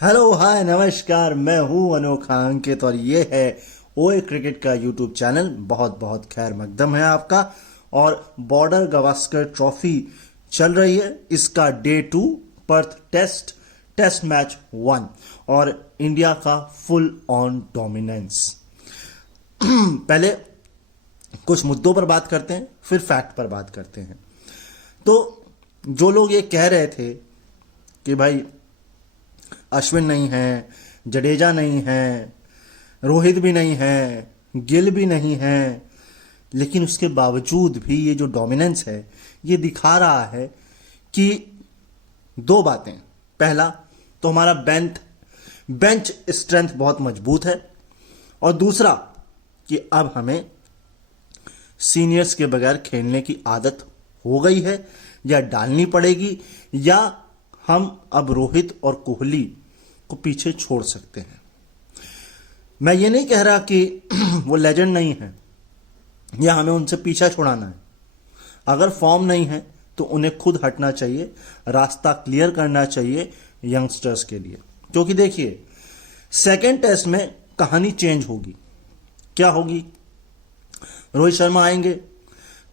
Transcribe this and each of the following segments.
Hello hi नमस्कार, मैं हूं अनोखा अंकित और ये है ओए क्रिकेट का यूट्यूब चैनल। बहुत बहुत खैर मकदम है आपका। और बॉर्डर गवास्कर ट्रॉफी चल रही है, इसका डे 2 पर्थ टेस्ट मैच 1 और इंडिया का फुल ऑन डोमिनेंस। पहले कुछ मुद्दों पर बात करते हैं, फिर फैक्ट पर बात करते हैं। तो जो लोग ये कह रहे थे कि भाई अश्विन नहीं है, जडेजा नहीं है, रोहित भी नहीं है, गिल भी नहीं है, लेकिन उसके बावजूद भी ये जो डोमिनेंस है ये दिखा रहा है कि दो बातें। पहला तो हमारा बेंच स्ट्रेंथ बहुत मजबूत है, और दूसरा कि अब हमें सीनियर्स के बगैर खेलने की आदत हो गई है या डालनी पड़ेगी, या हम अब रोहित और कोहली को पीछे छोड़ सकते हैं। मैं ये नहीं कह रहा कि वो लेजेंड नहीं है या हमें उनसे पीछा छुड़ाना है। अगर फॉर्म नहीं है तो उन्हें खुद हटना चाहिए, रास्ता क्लियर करना चाहिए यंगस्टर्स के लिए। क्योंकि देखिए, सेकेंड टेस्ट में कहानी चेंज होगी। क्या होगी? रोहित शर्मा आएंगे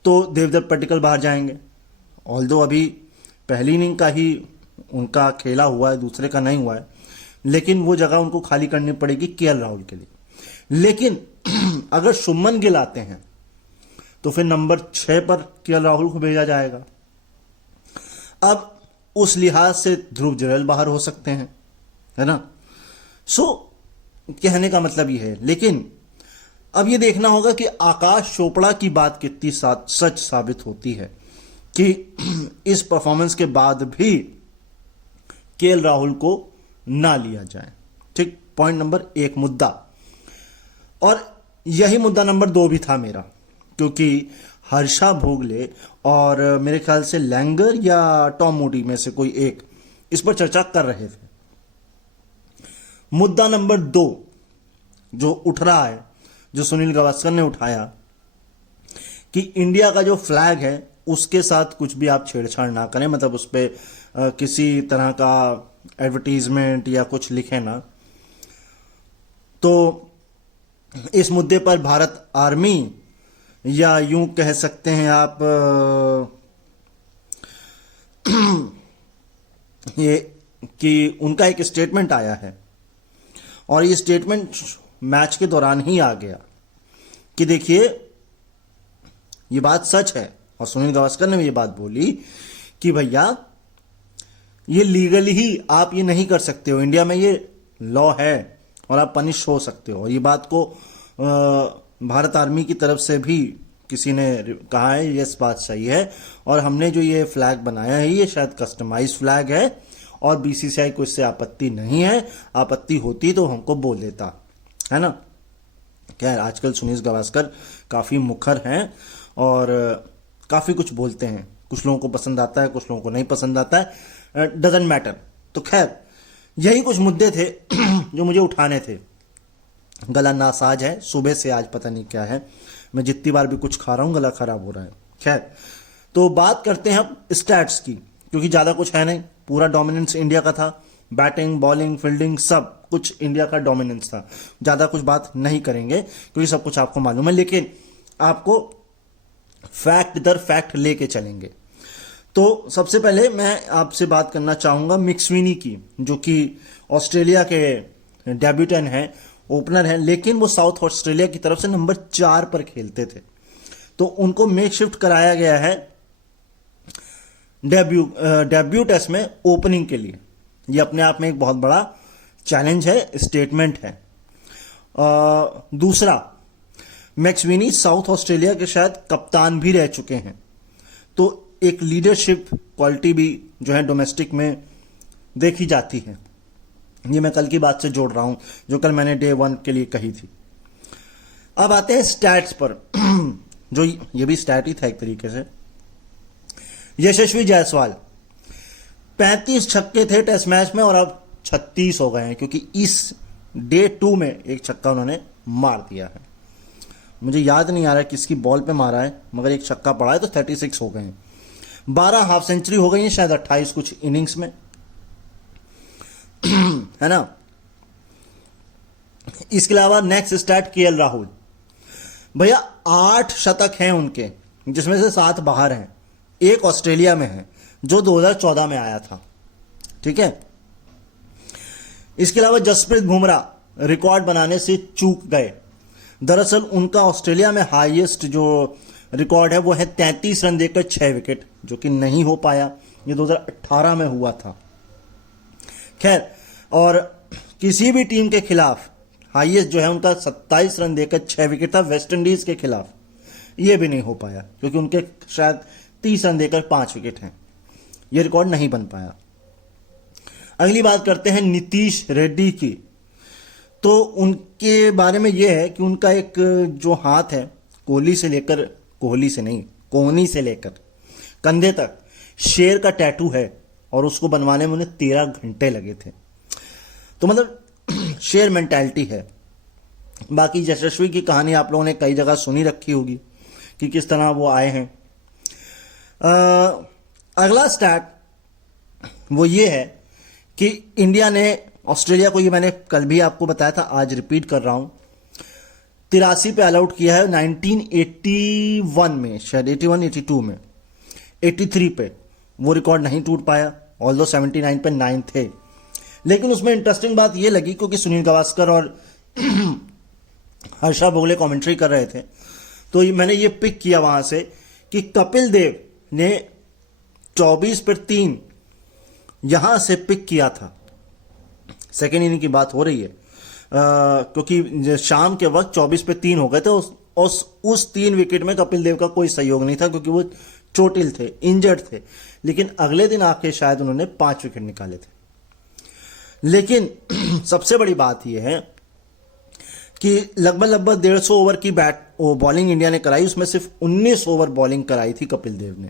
तो देवदत्त पट्टिकल बाहर जाएंगे। ऑल्दो अभी पहली इनिंग का ही उनका खेला हुआ है, दूसरे का नहीं हुआ है, लेकिन वो जगह उनको खाली करनी पड़ेगी केएल राहुल के लिए। लेकिन अगर शुभमन गिल आते हैं तो फिर नंबर 6 पर केएल राहुल को भेजा जाएगा। अब उस लिहाज से ध्रुव जुरैल बाहर हो सकते हैं, है ना। कहने का मतलब ये है। लेकिन अब ये देखना होगा कि आकाश चोपड़ा की बात कितनी सच साबित होती है कि इस परफॉर्मेंस के बाद भी केएल राहुल को ना लिया जाए। ठीक, पॉइंट नंबर 1 मुद्दा। और यही मुद्दा नंबर 2 भी था मेरा, क्योंकि हर्षा भोगले और मेरे ख्याल से लैंगर या टॉम मूडी में से कोई एक इस पर चर्चा कर रहे थे। मुद्दा नंबर 2 जो उठ रहा है, जो सुनील गावस्कर ने उठाया, कि इंडिया का जो फ्लैग है उसके साथ कुछ भी आप छेड़छाड़ ना करें, मतलब उस पर किसी तरह का एडवर्टीजमेंट या कुछ लिखे ना। तो इस मुद्दे पर भारत आर्मी, या यूं कह सकते हैं आप ये कि उनका एक स्टेटमेंट आया है, और ये स्टेटमेंट मैच के दौरान ही आ गया कि देखिए ये बात सच है। और सुनील गावस्कर ने भी ये बात बोली कि भैया ये लीगली ही आप ये नहीं कर सकते हो, इंडिया में ये लॉ है और आप पनिश हो सकते हो। और ये बात को भारत आर्मी की तरफ से भी किसी ने कहा है, ये बात सही है। और हमने जो ये फ्लैग बनाया है ये शायद कस्टमाइज फ्लैग है, और बीसीसीआई को इससे आपत्ति नहीं है। आपत्ति होती तो हमको बोल देता, है ना। खैर, आजकल सुनील गावस्कर काफ़ी मुखर हैं और काफ़ी कुछ बोलते हैं। कुछ लोगों को पसंद आता है, कुछ लोगों को नहीं पसंद आता है, डजेंट मैटर। तो खैर, यही कुछ मुद्दे थे जो मुझे उठाने थे। गला नासाज है सुबह से, आज पता नहीं क्या है, मैं जितनी बार भी कुछ खा रहा हूँ गला खराब हो रहा है। खैर, तो बात करते हैं अब स्टैट्स की, क्योंकि ज़्यादा कुछ है नहीं। पूरा डोमिनेंस इंडिया का था, बैटिंग, बॉलिंग, फील्डिंग, सब कुछ इंडिया का डोमिनेंस था। ज़्यादा कुछ बात नहीं करेंगे क्योंकि सब कुछ आपको मालूम है, लेकिन आपको फैक्ट दर फैक्ट लेके चलेंगे। तो सबसे पहले मैं आपसे बात करना चाहूँगा मिक्सविनी की, जो कि ऑस्ट्रेलिया के डेब्यूटेंट हैं, ओपनर हैं, लेकिन वो साउथ ऑस्ट्रेलिया की तरफ से नंबर 4 पर खेलते थे। तो उनको मेक शिफ्ट कराया गया है डेब्यू टेस्ट में ओपनिंग के लिए। ये अपने आप में एक बहुत बड़ा चैलेंज है, स्टेटमेंट है। दूसरा, मैक्सविनी साउथ ऑस्ट्रेलिया के शायद कप्तान भी रह चुके हैं, तो एक लीडरशिप क्वालिटी भी जो है डोमेस्टिक में देखी जाती है। ये मैं कल की बात से जोड़ रहा हूं, जो कल मैंने डे 1 के लिए कही थी। अब आते हैं स्टैट्स पर जो ये भी स्टैट ही था एक तरीके से। यशस्वी जायसवाल 35 छक्के थे टेस्ट मैच में, और अब 36 हो गए हैं, क्योंकि इस डे 2 में एक छक्का उन्होंने मार दिया है। मुझे याद नहीं आ रहा है किसकी बॉल पे मारा है, मगर एक छक्का पड़ा है, तो 36 हो गए हैं। 12 हाफ सेंचुरी हो गई है शायद 28 कुछ इनिंग्स में, है ना। इसके अलावा नेक्स्ट स्टार्ट केएल राहुल, भैया 8 शतक हैं उनके, जिसमें से 7 बाहर हैं, एक ऑस्ट्रेलिया में है जो 2014 में आया था, ठीक है। इसके अलावा जसप्रीत बुमराह रिकॉर्ड बनाने से चूक गए। दरअसल उनका ऑस्ट्रेलिया में हाईएस्ट जो रिकॉर्ड है वो है 33 रन देकर 6 विकेट, जो कि नहीं हो पाया, ये 2018 में हुआ था। खैर, और किसी भी टीम के खिलाफ हाईएस्ट जो है उनका 27 रन देकर 6 विकेट था, वेस्ट इंडीज के खिलाफ, ये भी नहीं हो पाया क्योंकि उनके शायद 30 रन देकर 5 विकेट हैं, ये रिकॉर्ड नहीं बन पाया। अगली बात करते हैं नीतीश रेड्डी की। तो उनके बारे में यह है कि उनका एक जो हाथ है, कोहनी से लेकर कंधे तक शेर का टैटू है, और उसको बनवाने में उन्हें 13 घंटे लगे थे। तो मतलब शेर मेंटालिटी है। बाकी यशस्वी की कहानी आप लोगों ने कई जगह सुनी रखी होगी कि किस तरह वो आए हैं। अगला स्टैट वो ये है कि इंडिया ने ऑस्ट्रेलिया को, ये मैंने कल भी आपको बताया था, आज रिपीट कर रहा हूं, 83 पे ऑल आउट किया है 1981 में, शायद 81-82 में, 83 पे वो रिकॉर्ड नहीं टूट पाया, ऑल्दो 79 पे 9 थे। लेकिन उसमें इंटरेस्टिंग बात ये लगी क्योंकि सुनील गावस्कर और हर्षा भोगले कमेंट्री कर रहे थे, तो मैंने ये पिक किया वहां से कि कपिल देव ने 24 पर 3 यहां से पिक किया था। सेकेंड इनिंग की बात हो रही है, क्योंकि शाम के वक्त 24 पे 3 हो गए थे। उस 3 विकेट में कपिल देव का कोई सहयोग नहीं था क्योंकि वो चोटिल थे, इंजर्ड थे। लेकिन अगले दिन आके शायद उन्होंने 5 विकेट निकाले थे। लेकिन सबसे बड़ी बात यह है कि लगभग 150 ओवर की बॉलिंग इंडिया ने कराई, उसमें सिर्फ 19 ओवर बॉलिंग कराई थी कपिल देव ने,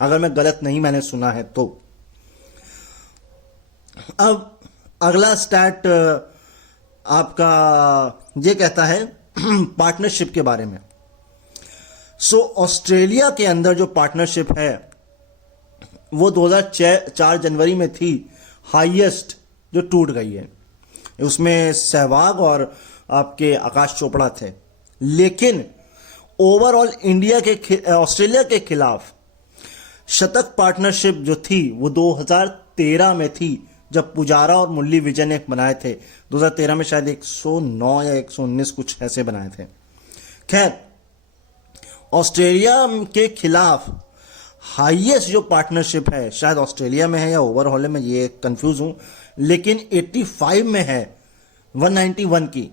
अगर मैं गलत नहीं मैंने सुना है तो। अब अगला स्टैट आपका ये कहता है पार्टनरशिप के बारे में। ऑस्ट्रेलिया के अंदर जो पार्टनरशिप है वो 2004 जनवरी में थी, हाईएस्ट जो टूट गई है। उसमें सहवाग और आपके आकाश चोपड़ा थे। लेकिन ओवरऑल ऑस्ट्रेलिया के खिलाफ शतक पार्टनरशिप जो थी वो 2013 में थी, जब पुजारा और मुरली विजय ने बनाए थे। 2013 में शायद 109 या 119 कुछ ऐसे बनाए थे। खैर, ऑस्ट्रेलिया के खिलाफ हाईएस्ट जो पार्टनरशिप है शायद ऑस्ट्रेलिया में है या ओवरऑल में, ये कंफ्यूज हूं, लेकिन 85 में है 191 की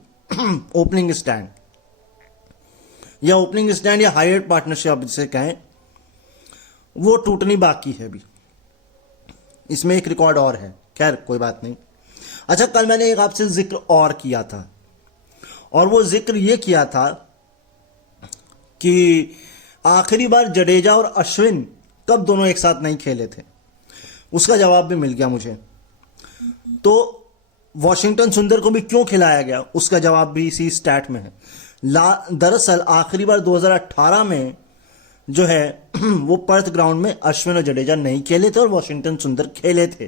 ओपनिंग स्टैंड या हाईएस्ट पार्टनरशिप आप जिसे कहें, वो टूटनी बाकी है अभी। इसमें एक रिकॉर्ड और है, खैर कोई बात नहीं। अच्छा, कल मैंने एक आपसे जिक्र और किया था, और वो जिक्र ये किया था कि आखिरी बार जडेजा और अश्विन कब दोनों एक साथ नहीं खेले थे। उसका जवाब भी मिल गया मुझे। तो वॉशिंगटन सुंदर को भी क्यों खिलाया गया, उसका जवाब भी इसी स्टैट में है। दरअसल आखिरी बार 2018 में जो है वो पर्थ ग्राउंड में अश्विन और जडेजा नहीं खेले थे और वॉशिंगटन सुंदर खेले थे।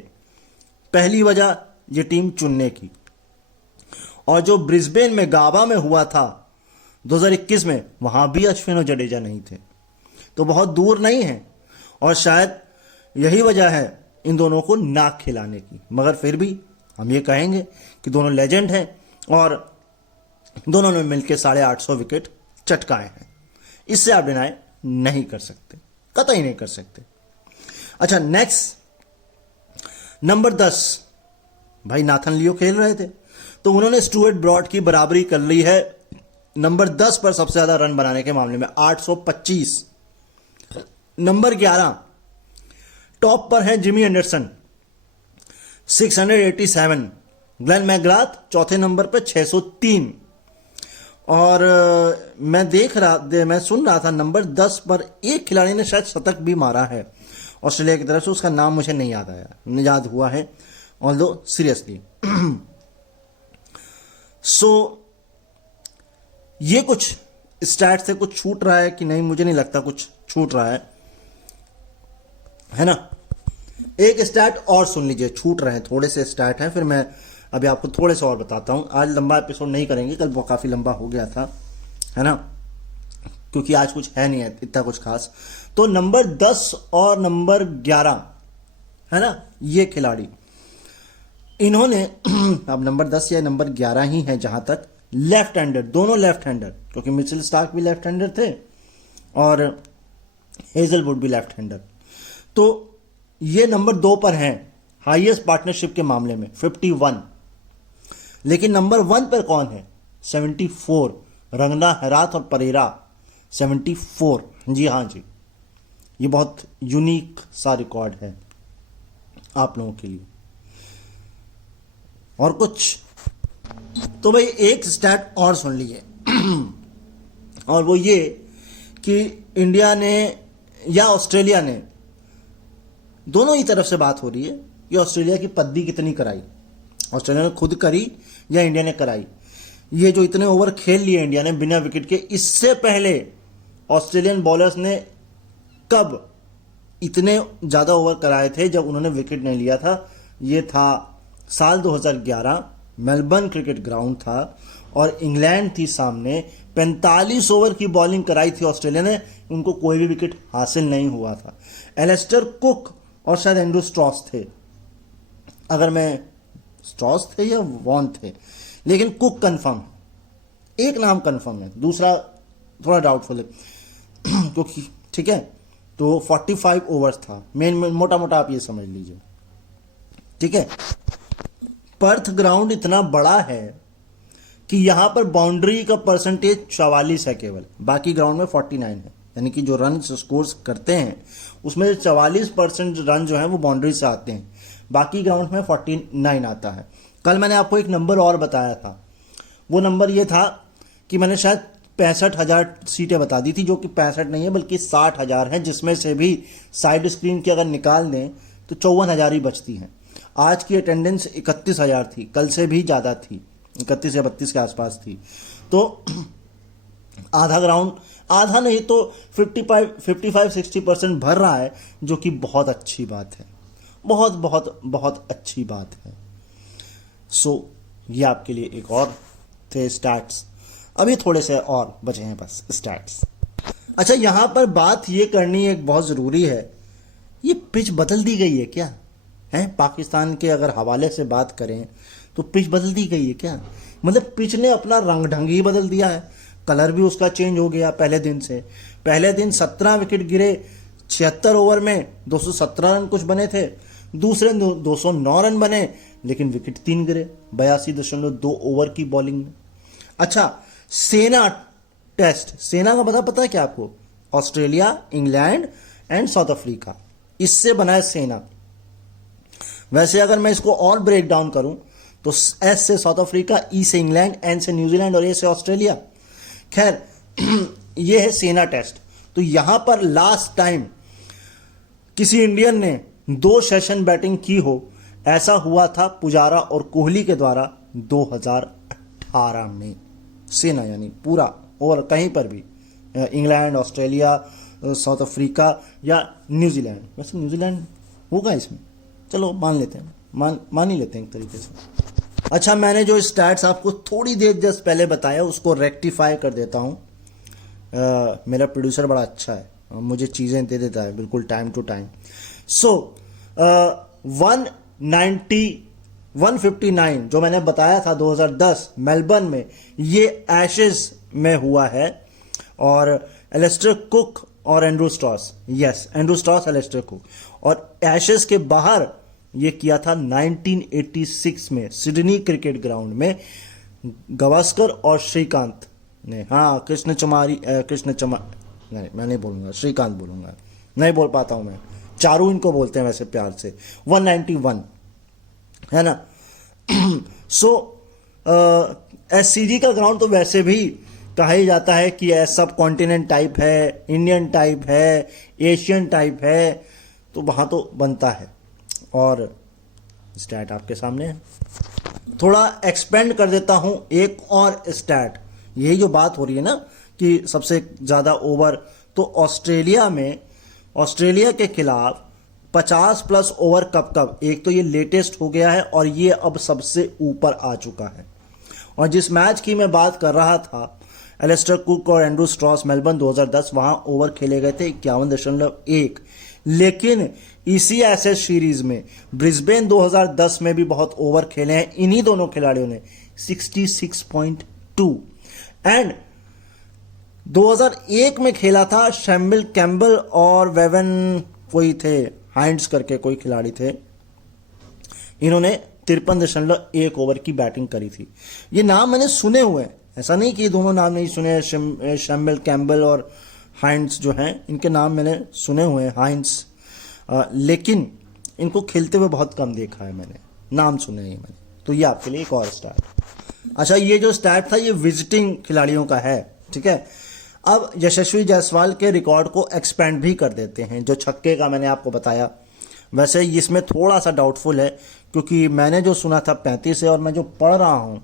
पहली वजह ये टीम चुनने की। और जो ब्रिस्बेन में गाबा में हुआ था 2021 में, वहां भी अश्विन और जडेजा नहीं थे। तो बहुत दूर नहीं है, और शायद यही वजह है इन दोनों को ना खिलाने की। मगर फिर भी हम ये कहेंगे कि दोनों लेजेंड हैं और दोनों ने मिलकर 850 विकेट चटकाए हैं। इससे आप डिनाई नहीं कर सकते, कतई नहीं कर सकते। अच्छा, नेक्स्ट नंबर 10, भाई नाथन लियो खेल रहे थे, तो उन्होंने स्टुअर्ट ब्रॉड की बराबरी कर ली है नंबर 10 पर सबसे ज्यादा रन बनाने के मामले में, 825। नंबर 11 टॉप पर है जिमी एंडरसन 687। ग्लेन मैकग्राथ चौथे नंबर पर 603। और मैं सुन रहा था नंबर 10 पर एक खिलाड़ी ने शायद शतक भी मारा है ऑस्ट्रेलिया की तरफ से, उसका नाम मुझे नहीं याद हुआ है, ऑल्दो सीरियसली। ये कुछ स्टैट से कुछ छूट रहा है कि नहीं, मुझे नहीं लगता कुछ छूट रहा है ना। एक स्टैट और सुन लीजिए, छूट रहे हैं थोड़े से स्टैट हैं, फिर मैं अभी आपको थोड़े से और बताता हूँ। आज लंबा एपिसोड नहीं करेंगे, कल वो काफ़ी लंबा हो गया था, है ना, क्योंकि आज कुछ है नहीं है इतना कुछ खास। तो नंबर 10 और नंबर 11, है ना, ये खिलाड़ी इन्होंने अब नंबर 10 या नंबर 11 ही है जहां तक, लेफ्ट हैंडर, दोनों लेफ्ट हैंडर, क्योंकि मिचेल स्टार्क भी लेफ्ट हैंडर थे और हेजलवुड भी लेफ्ट हैंडर। तो ये नंबर 2 पर हैं हाईएस्ट पार्टनरशिप के मामले में 51। लेकिन नंबर 1 पर कौन है? 74, रंगना हेराथ और परेरा 74। जी हाँ जी, ये बहुत यूनिक सा रिकॉर्ड है आप लोगों के लिए। और कुछ तो भाई एक स्टैट और सुन लीजिए और वो ये कि इंडिया ने या ऑस्ट्रेलिया ने, दोनों ही तरफ से बात हो रही है कि ऑस्ट्रेलिया की पद्दी कितनी कराई, ऑस्ट्रेलिया ने खुद करी या इंडिया ने कराई। ये जो इतने ओवर खेल लिए इंडिया ने बिना विकेट के, इससे पहले ऑस्ट्रेलियन बॉलर्स ने कब इतने ज़्यादा ओवर कराए थे जब उन्होंने विकेट नहीं लिया था? ये था साल 2011, मेलबर्न क्रिकेट ग्राउंड था और इंग्लैंड थी सामने। 45 ओवर की बॉलिंग कराई थी ऑस्ट्रेलिया ने, उनको कोई भी विकेट हासिल नहीं हुआ था। एलिस्टर कुक और शायद एंड्रू स्ट्रॉस थे, अगर मैं स्ट्रॉस थे या वॉन थे, लेकिन कुक कंफर्म, एक नाम कंफर्म है, दूसरा थोड़ा डाउटफुल है क्योंकि ठीक है। तो 45 ओवर्स था, मेन मोटा मोटा आप ये समझ लीजिए, ठीक है। पर्थ ग्राउंड इतना बड़ा है कि यहां पर बाउंड्री का परसेंटेज 44 है केवल, बाकी ग्राउंड में 49 है, यानी कि जो रन स्कोर्स करते हैं उसमें 44% रन जो है वो बाउंड्री से आते हैं, बाकी ग्राउंड में 49 आता है। कल मैंने आपको एक नंबर और बताया था, वो नंबर ये था कि मैंने शायद 65,000 सीटें बता दी थी, जो कि 65 नहीं है बल्कि 60,000 है, जिसमें से भी साइड स्क्रीन की अगर निकाल दें तो 54,000 ही बचती हैं। आज की अटेंडेंस 31,000 थी, कल से भी ज़्यादा थी, 31 या 32 के आसपास थी। तो आधा ग्राउंड, आधा नहीं तो 55-60% भर रहा है, जो कि बहुत अच्छी बात है, बहुत बहुत बहुत अच्छी बात है। सो ये आपके लिए एक और थे स्टैट्स। अभी थोड़े से और बचे हैं बस स्टैट्स। अच्छा, यहाँ पर बात ये करनी एक बहुत ज़रूरी है, ये पिच बदल दी गई है क्या है? पाकिस्तान के अगर हवाले से बात करें तो पिच बदल दी गई है क्या? मतलब पिच ने अपना रंग ढंग ही बदल दिया है, कलर भी उसका चेंज हो गया पहले दिन से। पहले दिन 17 विकेट गिरे, 76 ओवर में 217 रन कुछ बने थे, दूसरे 209 रन बने, लेकिन विकेट 3 गिरे 82.2 ओवर की बॉलिंग में। अच्छा, सेना टेस्ट, सेना का पता है क्या आपको? Australia, England and south Africa, इससे बना है सेना। वैसे अगर मैं इसको और ब्रेक डाउन करूं तो एस से साउथ अफ्रीका, ई से इंग्लैंड, एन से न्यूजीलैंड और ए से ऑस्ट्रेलिया। खैर ये है सेना टेस्ट। तो यहां पर लास्ट टाइम किसी इंडियन ने 2 सेशन बैटिंग की हो, ऐसा हुआ था पुजारा और कोहली के द्वारा 2018 में। सेना यानी पूरा और कहीं पर भी, इंग्लैंड, ऑस्ट्रेलिया, साउथ अफ्रीका या न्यूजीलैंड, वैसे न्यूजीलैंड होगा इसमें, चलो मान लेते हैं, मान ही लेते हैं एक तरीके से। अच्छा, मैंने जो स्टैट्स आपको थोड़ी देर जस्ट पहले बताया उसको रेक्टिफाई कर देता हूँ। मेरा प्रोड्यूसर बड़ा अच्छा है, मुझे चीज़ें दे देता है बिल्कुल टाइम टू टाइम। सो 159 जो मैंने बताया था 2010 मेलबर्न में, ये एशेज में हुआ है। और एलिस्टर कुक और Andrew Strauss, yes Andrew Strauss, Alastair Cook, और एशेज के बाहर ये किया था 1986 में सिडनी क्रिकेट ग्राउंड में गावस्कर और श्रीकांत ने। हाँ, नहीं मैं नहीं बोलूँगा, श्रीकांत बोलूँगा, नहीं बोल पाता हूँ मैं, चारू इनको बोलते हैं वैसे प्यार से। 191 है ना। सो एससीजी का ग्राउंड तो वैसे भी कहा ही जाता है कि सब कॉन्टिनेंट टाइप है, इंडियन टाइप है, एशियन टाइप है, तो वहाँ तो बनता है। और स्टैट आपके सामने है, थोड़ा एक्सपेंड कर देता हूँ एक और स्टैट। यही जो बात हो रही है ना कि सबसे ज़्यादा ओवर, तो ऑस्ट्रेलिया में, ऑस्ट्रेलिया के खिलाफ 50 प्लस ओवर कब कब, एक तो ये लेटेस्ट हो गया है और ये अब सबसे ऊपर आ चुका है। और जिस मैच की मैं बात कर रहा था, एलिस्टर कुक और एंड्रू स्ट्रॉस, मेलबर्न 2010, वहां ओवर खेले गए थे 51.1। लेकिन इसी एशेज सीरीज में ब्रिस्बेन 2010 में भी बहुत ओवर खेले हैं इन्हीं दोनों खिलाड़ियों ने, 66.2। एंड 2001 में खेला था शैम्बिल कैम्बल और वेवन कोई थे, हाइंड्स करके कोई खिलाड़ी थे, इन्होंने 53.1 ओवर की बैटिंग करी थी। ये नाम मैंने सुने हुए हैं, ऐसा नहीं कि ये दोनों नाम नहीं सुने, शैम्बिल कैम्बल और हाइंड्स जो हैं इनके नाम मैंने सुने हुए हैं, हाइंड्स, लेकिन इनको खेलते हुए बहुत कम देखा है मैंने, नाम सुने नहीं मैंने। तो ये आपके लिए एक और स्टार्ट। अच्छा, ये जो स्टार्ट था ये विजिटिंग खिलाड़ियों का है, ठीक है। अब यशस्वी जायसवाल के रिकॉर्ड को एक्सपेंड भी कर देते हैं, जो छक्के का मैंने आपको बताया। वैसे इसमें थोड़ा सा डाउटफुल है क्योंकि मैंने जो सुना था 35 है और मैं जो पढ़ रहा हूँ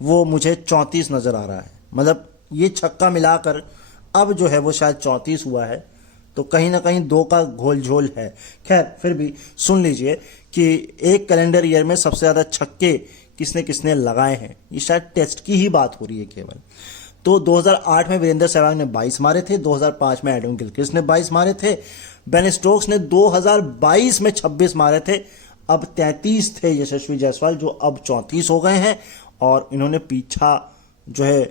वो मुझे 34 नज़र आ रहा है। मतलब ये छक्का मिलाकर अब जो है वो शायद 34 हुआ है, तो कहीं ना कहीं 2 का घोल झोल है। खैर फिर भी सुन लीजिए कि एक कैलेंडर ईयर में सबसे ज़्यादा छक्के किसने किसने लगाए हैं, ये शायद टेस्ट की ही बात हो रही है केवल। तो 2008 में वीरेंद्र सहवाग ने 22 मारे थे, 2005 में एडम गिलक्रिस्ट ने 22 मारे थे, बेन स्टोक्स ने 2022 में 26 मारे थे, अब 33 थे यशस्वी जायसवाल जो अब 34 हो गए हैं। और इन्होंने पीछा जो है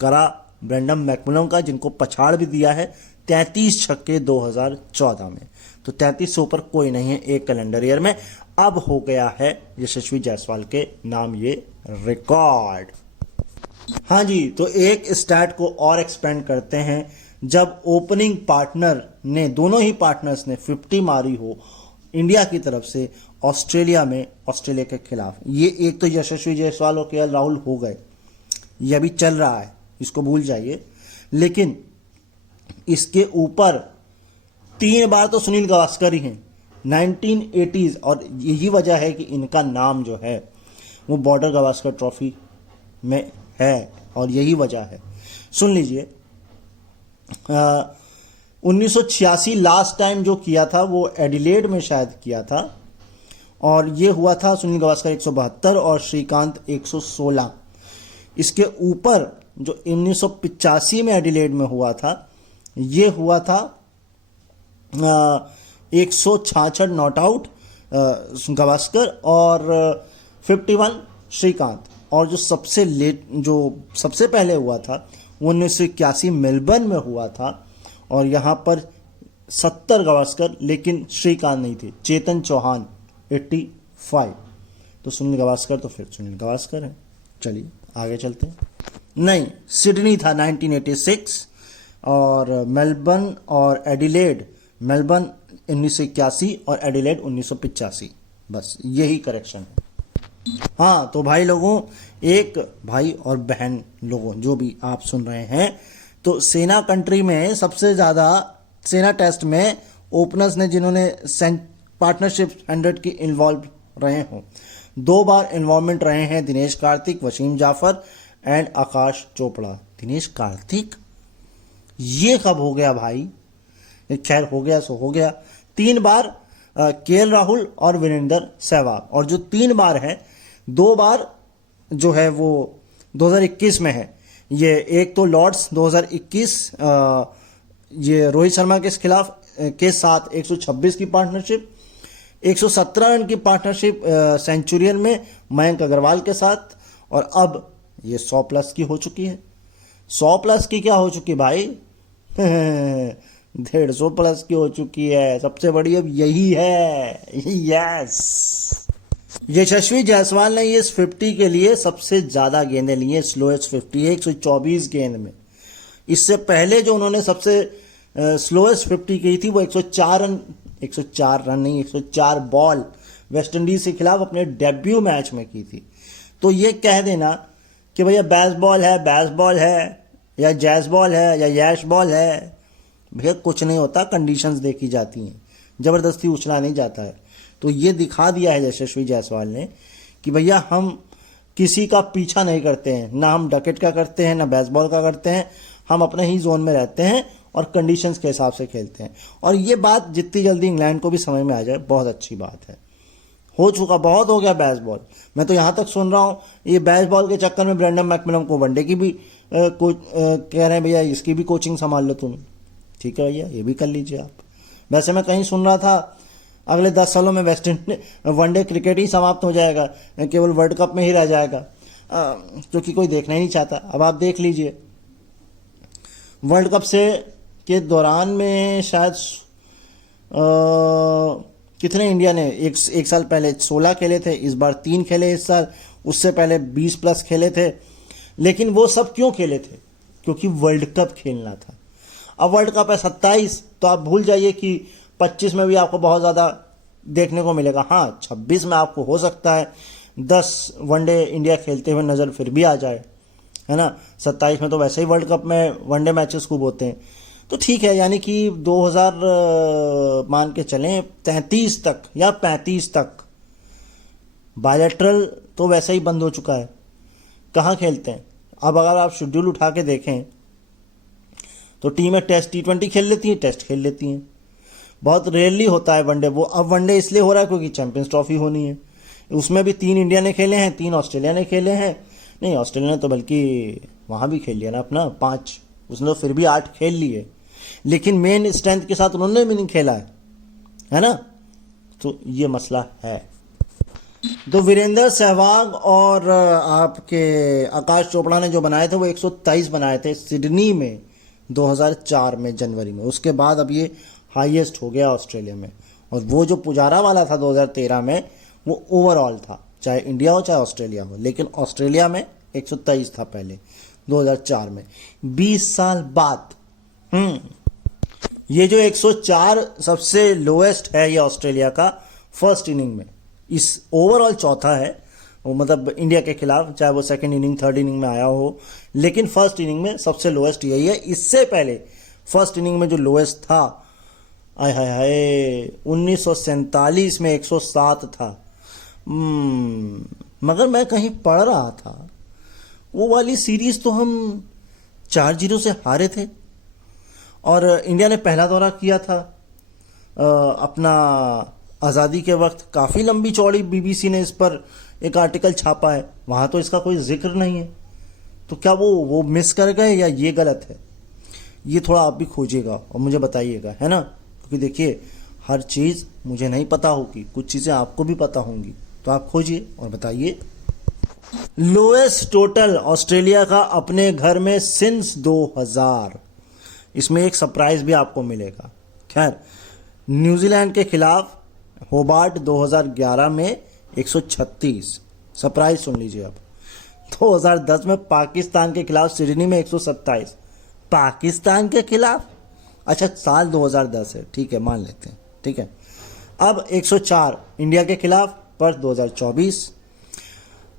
करा ब्रेंडन मैकमलम का, जिनको पछाड़ भी दिया है, 33 छक्के 2014 में। तो 33 से ऊपर कोई नहीं है एक कैलेंडर ईयर में। अब हो गया है यशस्वी जायसवाल के नाम ये रिकॉर्ड। हाँ जी, तो एक स्टैट को और एक्सपेंड करते हैं। जब ओपनिंग पार्टनर ने, दोनों ही पार्टनर्स ने 50 मारी हो इंडिया की तरफ से ऑस्ट्रेलिया में, ऑस्ट्रेलिया के खिलाफ, ये एक तो यशस्वी जायसवाल और केएल राहुल हो गए, ये अभी चल रहा है, इसको भूल जाइए। लेकिन इसके ऊपर 3 बार तो सुनील गावस्कर ही हैं 1980s, और यही वजह है कि इनका नाम जो है वो बॉर्डर गावस्कर ट्रॉफी में है, और यही वजह है। सुन लीजिए, 1986 लास्ट टाइम जो किया था वो एडिलेड में शायद किया था, और ये हुआ था सुनील गावस्कर 172 और श्रीकांत 116। इसके ऊपर जो 1985 में एडिलेड में हुआ था, ये हुआ था 166 नॉट आउट गावस्कर और 51 श्रीकांत। और जो सबसे लेट, जो सबसे पहले हुआ था वो 1981 मेलबर्न में हुआ था, और यहाँ पर 70 गावस्कर, लेकिन श्रीकांत नहीं थे, चेतन चौहान 85। तो सुनील गावस्कर तो फिर सुनील गावस्कर है। चलिए आगे चलते हैं। नहीं, सिडनी था 1986, और मेलबर्न और एडिलेड, मेलबर्न 1981 और एडिलेड 1985, बस यही करेक्शन है। हाँ, तो भाई लोगों, एक भाई और बहन लोगों जो भी आप सुन रहे हैं, तो सेना कंट्री में सबसे ज़्यादा सेना टेस्ट में ओपनर्स ने जिन्होंने पार्टनरशिप 100 की इन्वॉल्व रहे हों, 2 बार इन्वॉल्वमेंट रहे हैं दिनेश कार्तिक, वसीम जाफर एंड आकाश चोपड़ा। दिनेश कार्तिक, ये कब हो गया भाई? खैर हो गया सो हो गया। 3 बार केएल राहुल और वीरेंद्र सहवाग, और जो 3 बार है, 2 बार जो है वो 2021 में है। ये एक तो लॉर्ड्स 2021, ये रोहित शर्मा के खिलाफ के साथ 126 की पार्टनरशिप, 117 रन की पार्टनरशिप सेंचुरियन में मयंक अग्रवाल के साथ, और अब ये 100 प्लस की हो चुकी है। 100 प्लस की क्या हो चुकी भाई? 150 प्लस की हो चुकी है। सबसे बड़ी अब यही है। यस, यशस्वी जायसवाल ने ये 50 के लिए सबसे ज्यादा गेंदें ली हैं, स्लोएस्ट 50 है 124 गेंद में। इससे पहले जो उन्होंने सबसे स्लोएस्ट 50 की थी वो 104 रन, 104 रन नहीं, 104 बॉल वेस्ट इंडीज के खिलाफ अपने डेब्यू मैच में की थी। तो ये कह देना कि भैया बेसबॉल है या जैज बॉल है या यैश बॉल है, भैया कुछ नहीं होता, कंडीशंस देखी जाती हैं, ज़बरदस्ती उछला नहीं जाता है। तो ये दिखा दिया है यशस्वी जायसवाल ने कि भैया हम किसी का पीछा नहीं करते हैं, ना हम डकेट का करते हैं, ना बेसबॉल का करते हैं, हम अपने ही जोन में रहते हैं और कंडीशंस के हिसाब से खेलते हैं। और ये बात जितनी जल्दी इंग्लैंड को भी समझ में आ जाए बहुत अच्छी बात है। हो चुका, बहुत हो गया बेसबॉल। मैं तो यहाँ तक सुन रहा हूँ ये बेसबॉल के चक्कर में ब्रेंडन मैकमिलम को वनडे की भी कह रहे हैं भैया इसकी भी कोचिंग संभाल लो तुम। ठीक है भैया, ये भी कर लीजिए आप। वैसे मैं कहीं सुन रहा था अगले 10 सालों में वेस्ट इंडीज वनडे क्रिकेट ही समाप्त हो जाएगा, केवल वर्ल्ड कप में ही रह जाएगा, क्योंकि कोई देखना ही नहीं चाहता। अब आप देख लीजिए वर्ल्ड कप से के दौरान में शायद कितने इंडिया ने एक साल पहले 16 खेले थे, इस बार 3 खेले इस साल, उससे पहले 20 प्लस खेले थे। लेकिन वो सब क्यों खेले थे? क्योंकि वर्ल्ड कप खेलना था। अब वर्ल्ड कप है 27, तो आप भूल जाइए कि 25 में भी आपको बहुत ज़्यादा देखने को मिलेगा। हाँ, 26 में आपको हो सकता है 10 वनडे इंडिया खेलते हुए नज़र फिर भी आ जाए, है ना। 27 में तो वैसे ही वर्ल्ड कप में वनडे मैचेस खूब होते हैं। तो ठीक है, यानी कि 2000 मान के चलें 33 तक या 35 तक बायलैटरल तो वैसे ही बंद हो चुका है। कहाँ खेलते हैं अब? अगर आप शेड्यूल उठा के देखें तो टीमें टेस्ट T20 खेल लेती हैं, टेस्ट खेल लेती हैं। बहुत रेयरली होता है वनडे। वो अब वनडे इसलिए हो रहा है क्योंकि चैंपियंस ट्रॉफी होनी है। उसमें भी 3 इंडिया ने खेले हैं, 3 ऑस्ट्रेलिया ने खेले हैं। नहीं, ऑस्ट्रेलिया ने तो बल्कि वहाँ भी खेल लिया ना अपना 5, उसने तो फिर भी 8 खेल लिए, लेकिन मेन स्ट्रेंथ के साथ उन्होंने भी नहीं खेला है ना। तो ये मसला है। तो वीरेंद्र सहवाग और आपके आकाश चोपड़ा ने जो बनाए थे वो 123 बनाए थे सिडनी में 2004 में जनवरी में। उसके बाद अब ये हाईएस्ट हो गया ऑस्ट्रेलिया में। और वो जो पुजारा वाला था 2013 में वो ओवरऑल था, चाहे इंडिया हो चाहे ऑस्ट्रेलिया हो, लेकिन ऑस्ट्रेलिया में 123 था पहले 2004 में। 20 साल बाद ये जो 104 सबसे लोएस्ट है ये ऑस्ट्रेलिया का फर्स्ट इनिंग में। इस ओवरऑल चौथा है वो, मतलब इंडिया के खिलाफ, चाहे वो सेकंड इनिंग थर्ड इनिंग में आया हो, लेकिन फर्स्ट इनिंग में सबसे लोएस्ट यही है। इससे पहले फर्स्ट इनिंग में जो लोएस्ट था, आय हाय हाय, 1947 में 107 था। मगर मैं कहीं पढ़ रहा था वो वाली सीरीज तो हम 4-0 से हारे थे। और इंडिया ने पहला दौरा किया था अपना आज़ादी के वक्त। काफ़ी लंबी चौड़ी बीबीसी ने इस पर एक आर्टिकल छापा है, वहाँ तो इसका कोई जिक्र नहीं है। तो क्या वो मिस कर गए या ये गलत है? ये थोड़ा आप भी खोजिएगा और मुझे बताइएगा, है ना। क्योंकि देखिए हर चीज़ मुझे नहीं पता होगी, कुछ चीज़ें आपको भी पता होंगी, तो आप खोजिए और बताइए। लोएस्ट टोटल ऑस्ट्रेलिया का अपने घर में सिंस 2000। इसमें एक सरप्राइज भी आपको मिलेगा। खैर, न्यूजीलैंड के खिलाफ होबार्ट 2011 में 136। सरप्राइज सुन लीजिए अब। 2010 में पाकिस्तान के खिलाफ सिडनी में 127। पाकिस्तान के खिलाफ, अच्छा साल 2010 है, ठीक है मान लेते हैं, ठीक है। अब 104 इंडिया के खिलाफ पर 2024।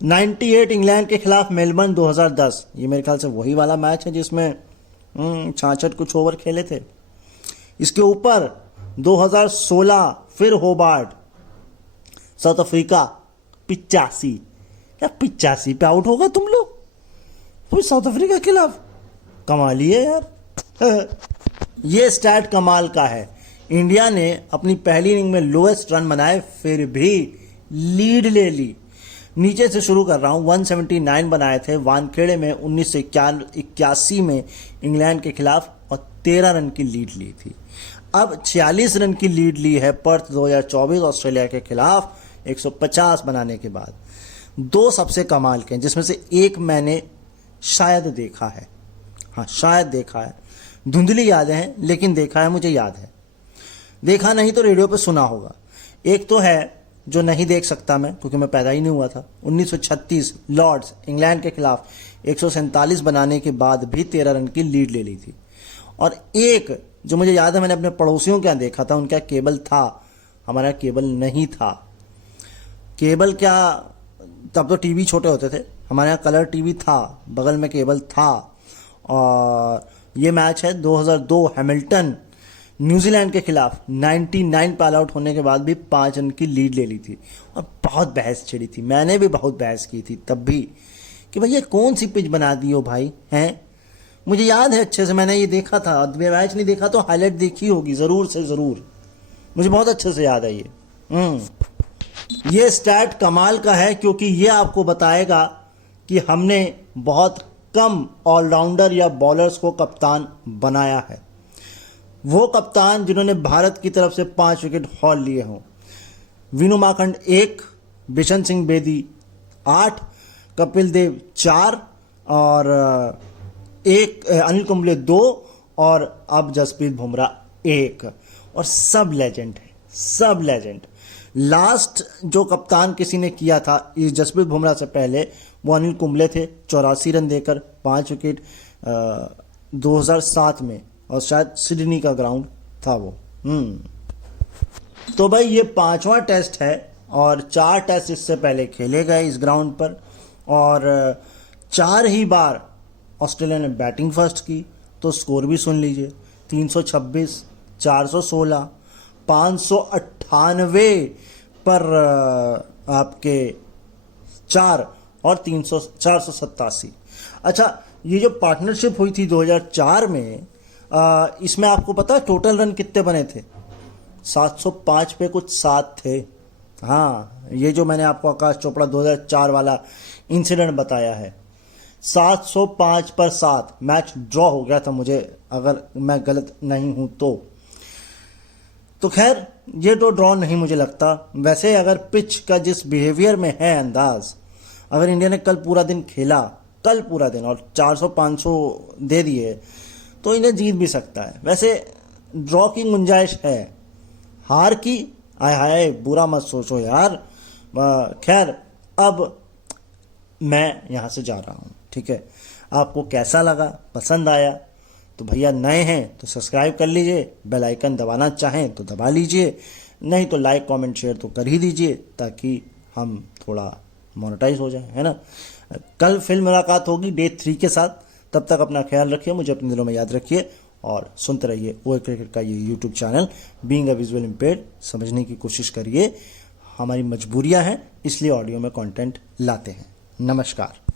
98 इंग्लैंड के खिलाफ मेलबर्न 2010। ये मेरे ख्याल से वही वाला मैच है जिसमें 66 कुछ ओवर खेले थे। इसके ऊपर 2016 फिर होबार्ट साउथ अफ्रीका 85। क्या 85 पे आउट होगा तुम लोग तो साउथ अफ्रीका के खिलाफ? कमाल ही है यार। ये स्टैट कमाल का है। इंडिया ने अपनी पहली इनिंग में लोएस्ट रन बनाए फिर भी लीड ले ली। नीचे से शुरू कर रहा हूँ। 179 बनाए थे वानखेड़े में 1981 में इंग्लैंड के खिलाफ और 13 रन की लीड ली थी। अब 46 रन की लीड ली है पर्थ 2024 ऑस्ट्रेलिया के खिलाफ 150 बनाने के बाद। 2 सबसे कमाल के हैं जिसमें से एक मैंने शायद देखा है, हाँ शायद देखा है, धुंधली यादें हैं लेकिन देखा है, मुझे याद है। देखा नहीं तो रेडियो पे सुना होगा। एक तो है जो नहीं देख सकता मैं क्योंकि मैं पैदा ही नहीं हुआ था। 1936 लॉर्ड्स इंग्लैंड के खिलाफ 147 बनाने के बाद भी 13 रन की लीड ले ली थी। और एक जो मुझे याद है मैंने अपने पड़ोसियों के यहाँ देखा था, उनका केबल था, हमारा केबल नहीं था। केबल क्या, तब तो टीवी छोटे होते थे, हमारे यहाँ कलर टीवी था, बगल में केबल था। और ये मैच है 2002 हैमिल्टन न्यूजीलैंड के खिलाफ 99 पे ऑल आउट होने के बाद भी 5 रन की लीड ले ली थी। और बहुत बहस छिड़ी थी, मैंने भी बहुत बहस की थी तब भी कि भैया कौन सी पिच बना दी हो भाई हैं। मुझे याद है अच्छे से, मैंने ये देखा था, मैच नहीं देखा तो हाईलाइट देखी होगी ज़रूर से ज़रूर, मुझे बहुत अच्छे से याद है ये। ये स्टैट कमाल का है क्योंकि ये आपको बताएगा कि हमने बहुत कम ऑलराउंडर या बॉलर्स को कप्तान बनाया है। वो कप्तान जिन्होंने भारत की तरफ से 5 विकेट हॉल लिए हों। विनू माखंड 1, बिशन सिंह बेदी 8, कपिल देव 4 और अनिल कुंबले 2 और अब जसप्रीत बुमराह 1, और सब लेजेंड है, सब लेजेंड। लास्ट जो कप्तान किसी ने किया था इस जसप्रीत बुमराह से पहले वो अनिल कुंबले थे, 84 रन देकर 5 विकेट 2007 में, और शायद सिडनी का ग्राउंड था वो। तो भाई ये 5वां टेस्ट है और 4 टेस्ट इससे पहले खेले गए इस ग्राउंड पर, और 4 ही बार ऑस्ट्रेलिया ने बैटिंग फर्स्ट की। तो स्कोर भी सुन लीजिए, 326, 416, 598 पर आपके 4 और 487। अच्छा, ये जो पार्टनरशिप हुई थी 2004 में, इसमें आपको पता है टोटल रन कितने बने थे? 705 पे कुछ 7 थे। हाँ, ये जो मैंने आपको आकाश चोपड़ा 2004 वाला इंसिडेंट बताया है, 705 पर 7 मैच ड्रॉ हो गया था, मुझे अगर मैं गलत नहीं हूं तो खैर ये तो ड्रॉ नहीं मुझे लगता। वैसे अगर पिच का जिस बिहेवियर में है अंदाज, अगर इंडिया ने कल पूरा दिन खेला, कल पूरा दिन, और 400-500 दे दिए तो इन्हें जीत भी सकता है। वैसे ड्रॉ की गुंजाइश है, हार की आय हाय बुरा मत सोचो यार। खैर अब मैं यहाँ से जा रहा हूँ, ठीक है? आपको कैसा लगा, पसंद आया तो भैया नए हैं तो सब्सक्राइब कर लीजिए, बेल आइकन दबाना चाहें तो दबा लीजिए, नहीं तो लाइक कमेंट शेयर तो कर ही दीजिए ताकि हम थोड़ा मोनेटाइज हो जाए, है ना? कल फिल्म मुलाकात होगी डे 3 के साथ। तब तक अपना ख्याल रखिए, मुझे अपने दिलों में याद रखिए और सुनते रहिए ओए क्रिकेट का ये YouTube channel. Being a visual impaired, समझने की कोशिश करिए, हमारी मजबूरियां हैं इसलिए ऑडियो में कंटेंट लाते हैं। नमस्कार।